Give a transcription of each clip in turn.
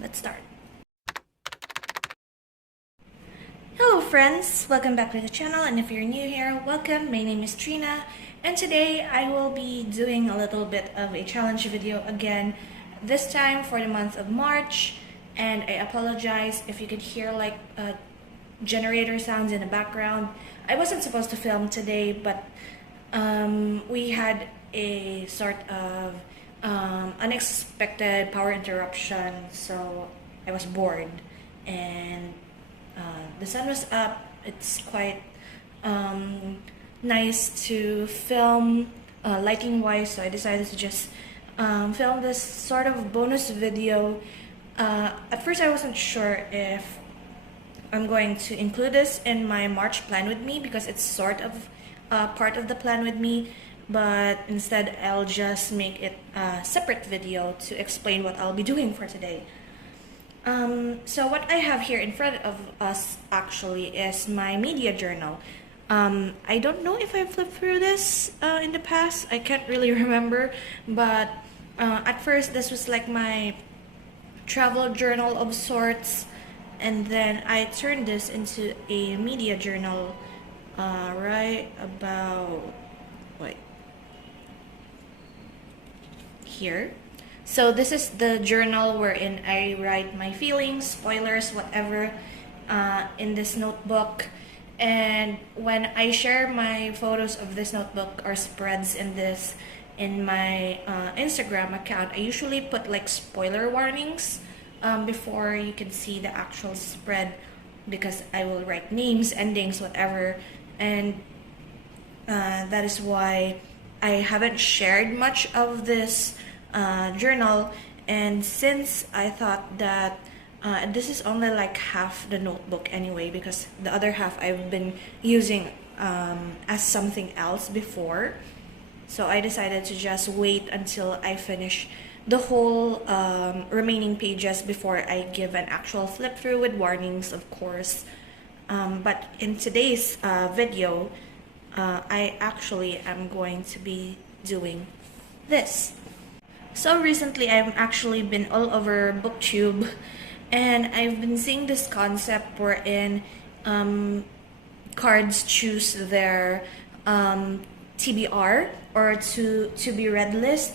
let's start. Hello friends, welcome back to the channel, and if you're new here, welcome. My name is Trina, and today I will be doing a little bit of a challenge video again, this time for the month of March. And I apologize if you could hear like generator sounds in the background. I wasn't supposed to film today, but we had a sort of unexpected power interruption, so I was bored, and the sun was up. It's quite nice to film lighting wise, so I decided to just film this sort of bonus video. At first I wasn't sure if I'm going to include this in my March plan with me, because it's sort of part of the plan with me, but instead I'll just make it a separate video to explain what I'll be doing for today. So what I have here in front of us actually is my media journal. I don't know if I flipped through this in the past. I can't really remember, but at first this was like my travel journal of sorts, and then I turned this into a media journal right about here. So this is the journal wherein I write my feelings, spoilers, whatever, in this notebook. And when I share my photos of this notebook or spreads in my Instagram account, I usually put like spoiler warnings before you can see the actual spread, because I will write names, endings, whatever, and that is why I haven't shared much of this journal. And since I thought that this is only like half the notebook anyway, because the other half I've been using as something else before, so I decided to just wait until I finish the whole remaining pages before I give an actual flip through with warnings, of course. But in today's video, I actually am going to be doing this. So recently I've actually been all over Booktube, and I've been seeing this concept wherein cards choose their TBR, or to be read list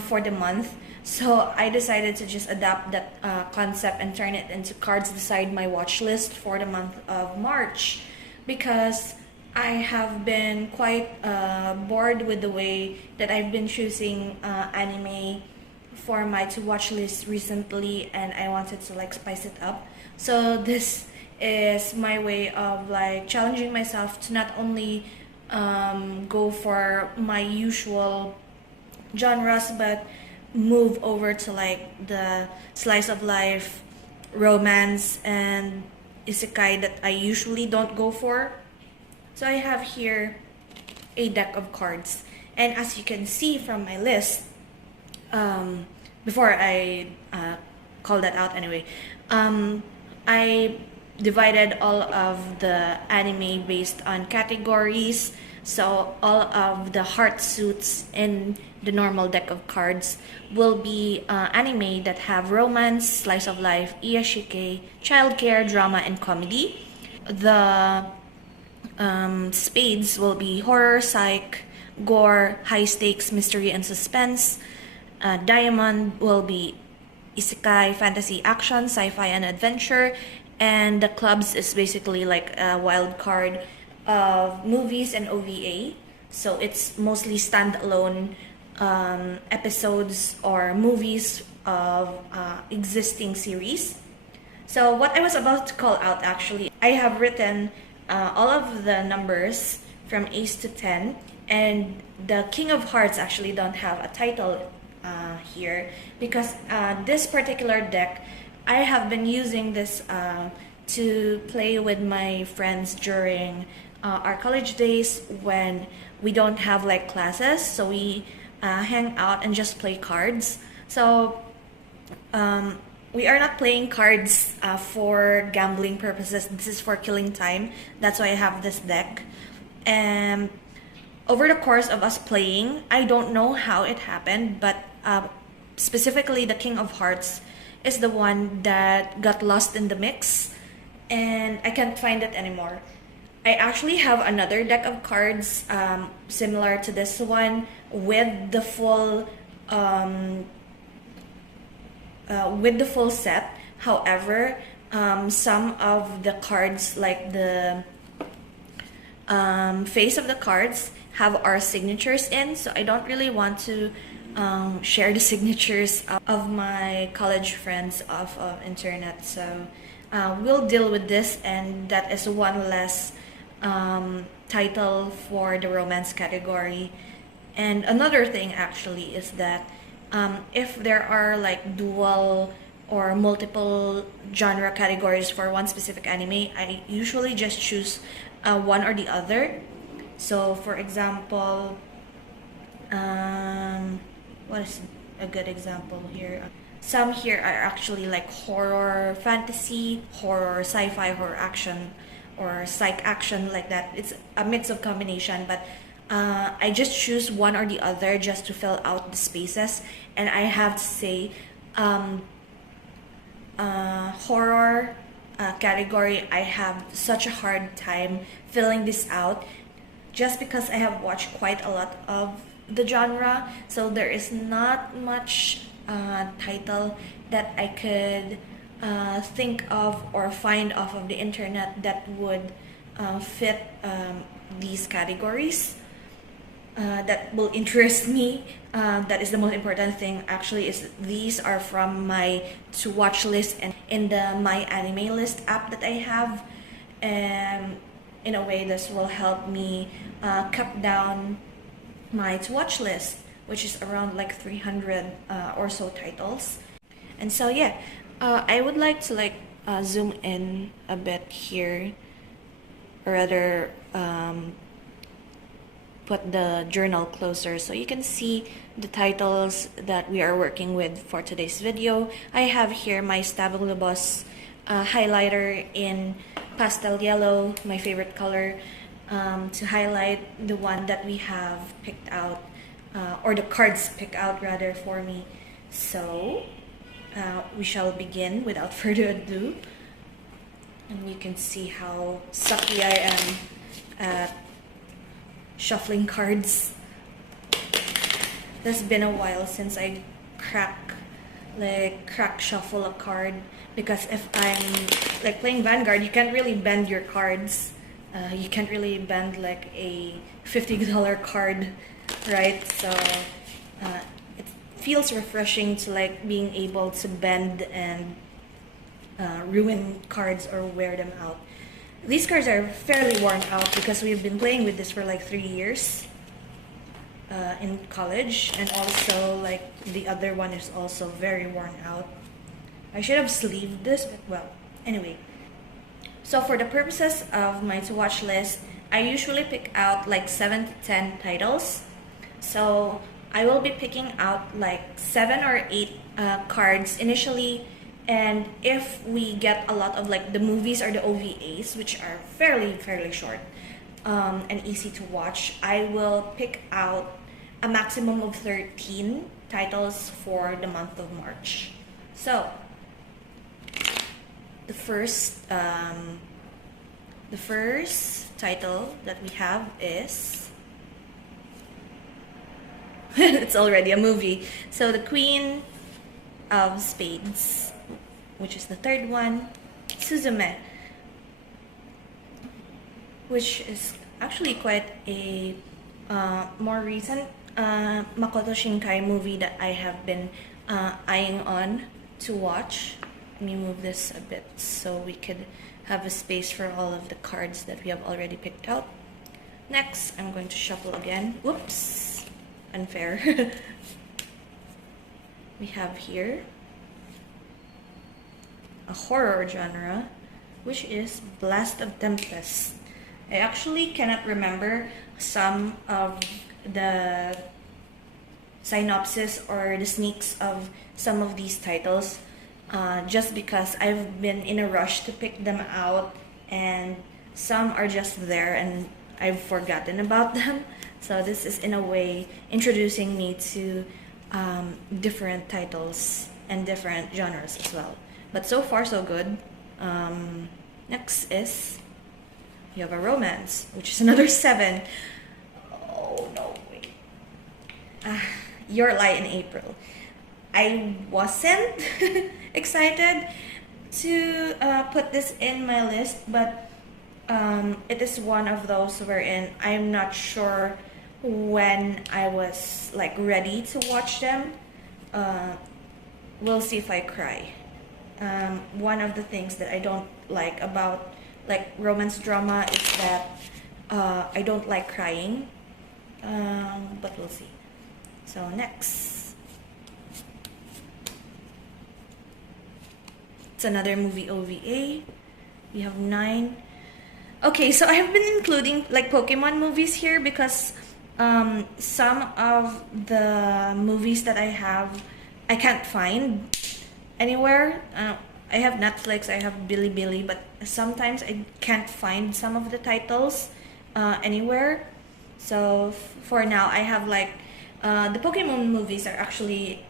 for the month. So I decided to just adapt that concept and turn it into cards decide my watch list for the month of March, because I have been quite bored with the way that I've been choosing anime for my to watch list recently, and I wanted to like spice it up. So this is my way of like challenging myself to not only go for my usual genres, but move over to like the slice of life, romance, and isekai that I usually don't go for. So I have here a deck of cards, and as you can see from my list, before I call that out anyway, I divided all of the anime based on categories. So all of the heart suits in the normal deck of cards will be anime that have romance, slice of life, iyashike, childcare, drama, and comedy. The spades will be horror, psych, gore, high stakes, mystery, and suspense. Diamond will be isekai, fantasy, action, sci-fi, and adventure. And the clubs is basically like a wild card of movies and OVA. So it's mostly standalone episodes or movies of existing series. So what I was about to call out, actually, I have written all of the numbers from ace to 10, and the King of Hearts actually don't have a title here, because this particular deck, I have been using this to play with my friends during our college days when we don't have like classes, so we hang out and just play cards. So we are not playing cards for gambling purposes. This is for killing time. That's why I have this deck. And over the course of us playing, I don't know how it happened, but specifically the King of Hearts is the one that got lost in the mix, and I can't find it anymore. I actually have another deck of cards similar to this one with the full set. However, some of the cards, like the face of the cards, have our signatures in, so I don't really want to share the signatures of my college friends off of internet. So we'll deal with this, and that is one less title for the romance category. And another thing actually is that if there are like dual or multiple genre categories for one specific anime, I usually just choose one or the other. So for example, what is a good example here? Some here are actually like horror fantasy, horror sci-fi, horror action, or psych action, like that. It's a mix of combination, but I just choose one or the other just to fill out the spaces. And I have to say, horror category, I have such a hard time filling this out just because I have watched quite a lot of the genre, so there is not much title that I could think of or find off of the internet that would fit these categories that will interest me. That is the most important thing actually, is these are from my to watch list and in the my anime list app that I have, and in a way this will help me cut down my to watch list, which is around like 300 or so titles. And so yeah, I would like to like zoom in a bit here, or rather put the journal closer so you can see the titles that we are working with for today's video. I have here my Stabilo Boss highlighter in pastel yellow, my favorite color, to highlight the one that we have picked out, or the cards picked out rather for me. So we shall begin without further ado. And you can see how sucky I am at shuffling cards. It's been a while since I crack shuffle a card, because if I'm like playing Vanguard, you can't really bend your cards. You can't really bend like a $50 card, right? So it feels refreshing to like being able to bend and ruin cards or wear them out. These cards are fairly worn out because we've been playing with this for like 3 years in college, and also like the other one is also very worn out. I should have sleeved this, but well, anyway. So for the purposes of my to watch list, I usually pick out like 7 to 10 titles. So I will be picking out like 7 or 8 cards initially, and if we get a lot of like the movies or the OVAs, which are fairly short and easy to watch, I will pick out a maximum of 13 titles for the month of March. So the first title that we have is it's already a movie. So the Queen of Spades, which is the third one, Suzume, which is actually quite a more recent Makoto Shinkai movie that I have been eyeing on to watch. Let me move this a bit so we could have a space for all of the cards that we have already picked out. Next, I'm going to shuffle again. Whoops, unfair. We have here a horror genre, which is Blast of Tempest. I actually cannot remember some of the synopsis or the sneaks of some of these titles, just because I've been in a rush to pick them out, and some are just there and I've forgotten about them. So this is in a way introducing me to different titles and different genres as well. But so far so good. Next is you have a romance, which is another 7. Oh no, wait. Your Lie in April. I wasn't excited to put this in my list, but it is one of those wherein I'm not sure when I was like ready to watch them. We'll see if I cry. One of the things that I don't like about like romance drama is that I don't like crying, but we'll see. So next, it's another movie OVA. We have 9. Okay, so I have been including like Pokemon movies here because some of the movies that I have I can't find anywhere. I have Netflix, I have Bilibili, but sometimes I can't find some of the titles anywhere. So for now, I have like the Pokemon movies are actually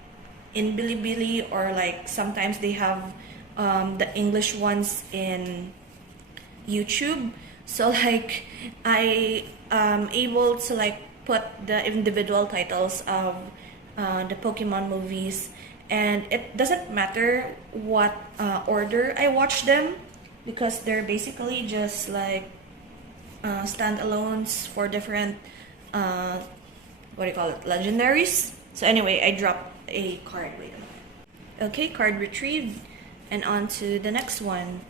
in Bilibili, or like sometimes they have the English ones in YouTube. So like I am able to like put the individual titles of the Pokemon movies, and it doesn't matter what order I watch them because they're basically just like standalones for different what do you call it, legendaries. So anyway, I dropped a card. Wait a minute. Okay, card retrieved, and on to the next one.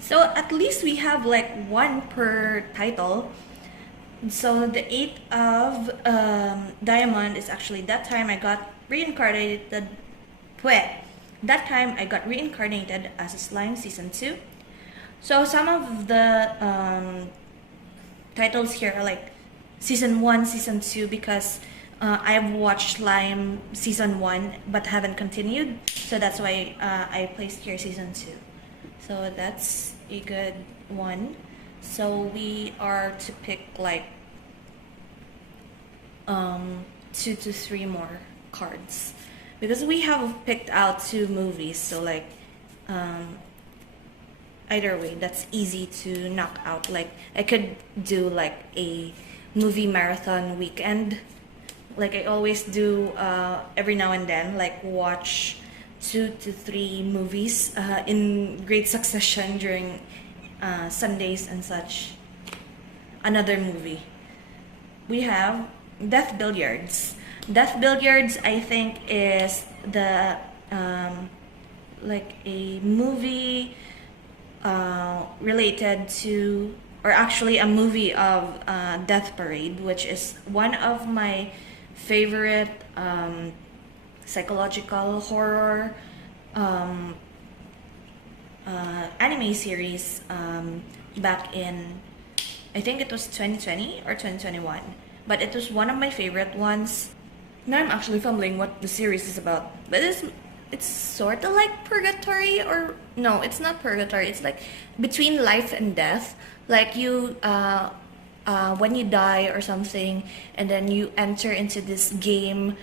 So at least we have like 1 per title. So the 8 of Diamond is actually that time I got reincarnated. That time I got reincarnated as a slime, season 2. So some of the titles here are like season 1, season 2 because I've watched Slime season 1 but haven't continued. So that's why I placed here season 2. So that's a good one. So we are to pick like 2 to 3 more cards because we have picked out 2 movies. So like either way, that's easy to knock out. Like I could do like a movie marathon weekend, like I always do every now and then, like watch 2 to 3 movies in great succession during Sundays and such. Another movie. We have Death Billiards. Death Billiards, I think, is the like a movie related to, or actually a movie of Death Parade, which is one of my favorite psychological horror anime series back in, I think it was 2020 or 2021, but it was one of my favorite ones. Now I'm actually fumbling what the series is about, but it's sort of like purgatory, or no, it's not purgatory, it's like between life and death. Like you when you die or something, and then you enter into this game.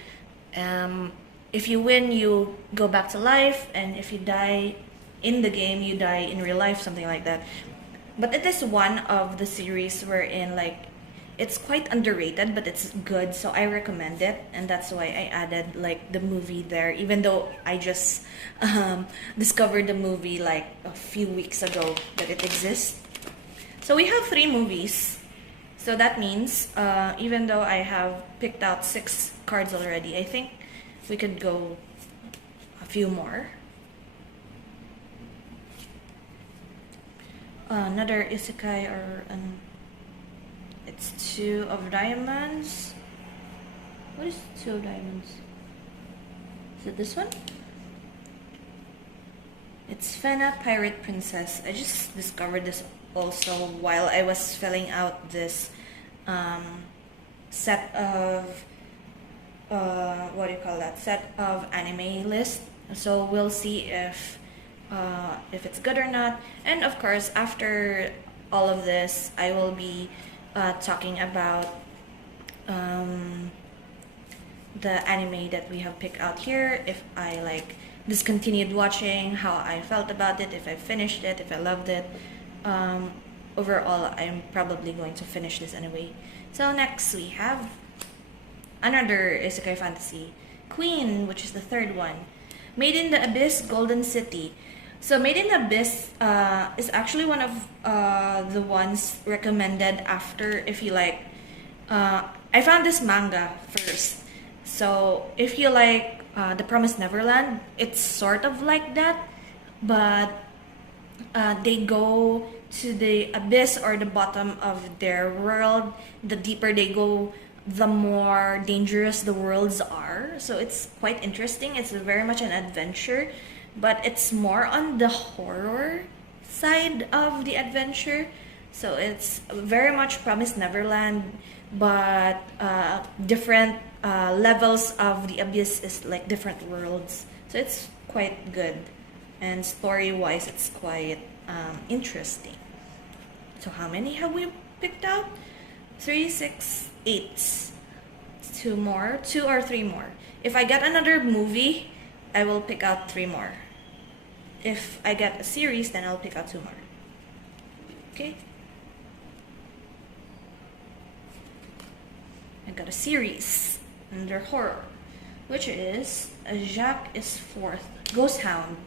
If you win, you go back to life, and if you die in the game, you die in real life, something like that. But it is one of the series wherein like it's quite underrated, but it's good, so I recommend it, and that's why I added like the movie there, even though I just discovered the movie like a few weeks ago that it exists. So we have 3 movies. So that means even though I have picked out 6 cards already, I think we could go a few more. Another isekai, or it's 2 of Diamonds. What is 2 of Diamonds? Is it this one? It's Fena, Pirate Princess. I just discovered this also while I was filling out this set of what do you call that? Set of anime list. So we'll see if it's good or not. And of course, after all of this, I will be talking about the anime that we have picked out here, if I like discontinued watching, how I felt about it, if I finished it, if I loved it. Overall, I'm probably going to finish this anyway. So next we have another isekai fantasy, Queen, which is the third one. Made in the Abyss, Golden City. So Made in the Abyss is actually one of the ones recommended after, if you like, I found this manga first. So if you like The Promised Neverland, it's sort of like that, but they go to the abyss or the bottom of their world. The deeper they go, the more dangerous the worlds are. So it's quite interesting. It's very much an adventure, but it's more on the horror side of the adventure. So it's very much Promised Neverland, but different levels of the abyss is like different worlds. So it's quite good, and story-wise, it's quite interesting. So how many have we picked out? 3, 6, 8. 2 more, 2 or 3 more. If I get another movie, I will pick out 3 more. If I get a series, then I'll pick out 2 more. Okay? I got a series under horror, which is Jacques is Fourth, Ghost Hound.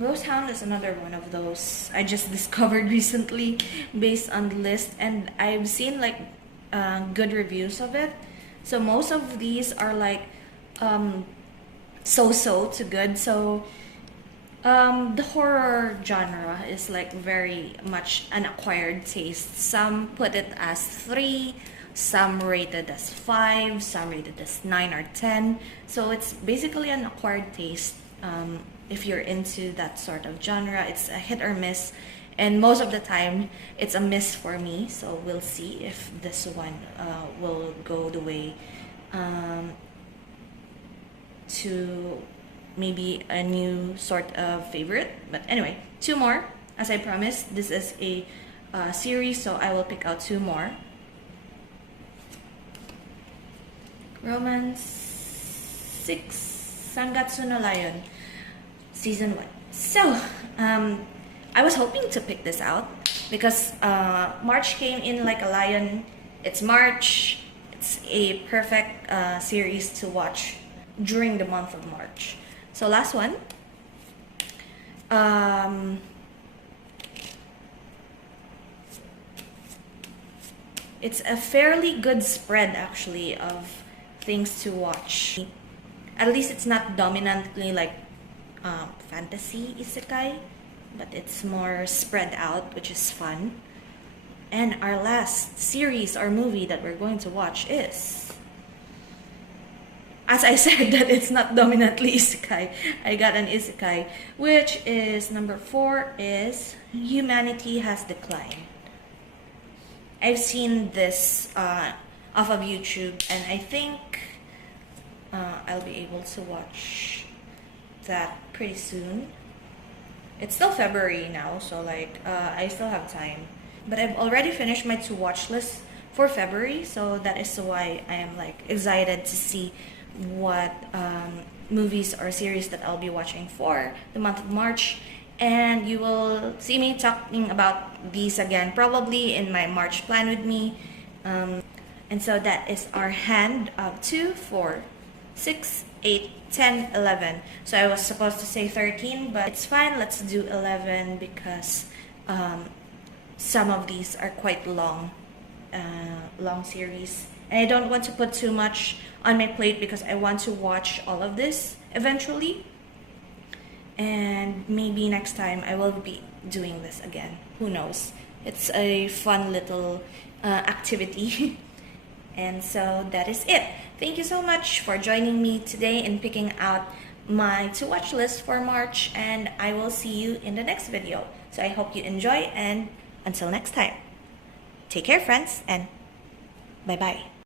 Ghost Hound is another one of those I just discovered recently based on the list, and I've seen like good reviews of it. So most of these are like so-so to good. So the horror genre is like very much an acquired taste. Some put it as 3, some rated as 5, some rated as 9 or 10. So it's basically an acquired taste. If you're into that sort of genre, it's a hit or miss, and most of the time it's a miss for me. So we'll see if this one will go the way to maybe a new sort of favorite. But anyway, 2 more. As I promised, this is a series, so I will pick out 2 more. Romance 6, Sangatsu no Lion, Season 1. So, I was hoping to pick this out because March came in like a lion. It's March. It's a perfect series to watch during the month of March. So last one. It's a fairly good spread actually of things to watch. At least it's not dominantly like fantasy isekai, but it's more spread out, which is fun. And our last series or movie that we're going to watch is, as I said, that it's not dominantly isekai, I got an isekai, which is number 4 is Humanity Has Declined. I've seen this off of YouTube, and I think I'll be able to watch that pretty soon. It's still February now, so like I still have time. But I've already finished my to watch list for February, so that is why I am like excited to see what movies or series that I'll be watching for the month of March. And you will see me talking about these again probably in my March plan with me. And so that is our hand of 2, 4, 6, 8, 10, 11. So I was supposed to say 13, but it's fine. Let's do 11 because some of these are quite long series. And I don't want to put too much on my plate because I want to watch all of this eventually. And maybe next time I will be doing this again. Who knows? It's a fun little activity. And so that is it. Thank you so much for joining me today in picking out my to watch list for March, and I will see you in the next video. So I hope you enjoy, and until next time, take care friends, and bye bye.